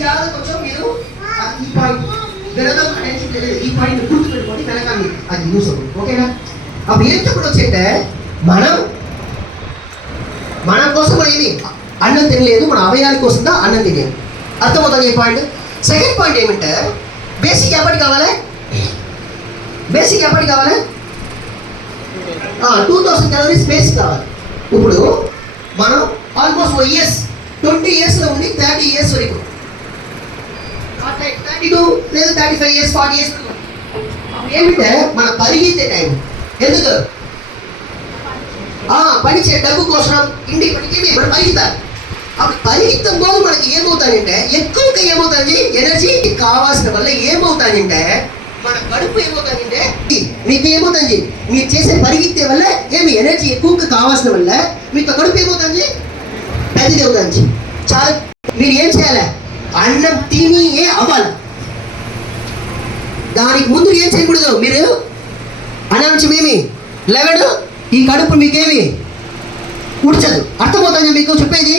ఇవాళ కొంచెం మీరు ఈ పాయింట్ వినడం అటెన్షన్ తెలియదు, ఈ పాయింట్ గుర్తుపెట్టుకోండి, వెనకాల అది యూస్ అవుతుంది. ఓకేనా? అప్పుడు ఏం చెప్పడం వచ్చేంటే మన కోసం ఏమి అన్నం తినలేదు, మన అవయాల కోసం అన్నం తినేది. అర్థమవుతుంది ఈ పాయింట్. సెకండ్ పాయింట్ ఏమంటే బేసిక్ ఎప్పటికి కావాలి? 2000 calories బేసిక్ కావాలి. ఇప్పుడు మనం ఆల్మోస్ట్ 20 ఇయర్స్లో ఉంది, 30 ఇయర్స్ వరకు 32 లేదా 35 ఇయర్స్ 40 ఇయర్స్ ఏమిటంటే మన పరిగెత్తే టైం. ఎందుకు? పని డబ్బు కోసం ఇంటి పనికి మనం పరిగెత్తాలి. అప్పుడు పరిగెత్తం పోదు మనకి ఏమవుతాయంటే ఎక్కువగా ఏమవుతుంది, ఎనర్జీ కావాల్సిన వల్ల ఏమవుతాయంటే మన కడుపు ఏమవుతాయంటే మీకు ఏమవుతుంది, మీరు చేసే పరిగెత్తే వల్ల ఏమి ఎనర్జీ ఎక్కువగా కావాల్సిన వల్ల మీకు కడుపు ఏమవుతుంది, పెద్దది అవుతుంది. చాలా మీరు ఏం చేయాలి, అన్నం తిని అవ్వాలి. దానికి ముందు ఏం చేయకూడదు, మీరు అనాంశం ఏమి లేవడు, ఈ కడుపు మీకేమి ఉడ్చదు. అర్థమవుతుంది మీకు చెప్పేది?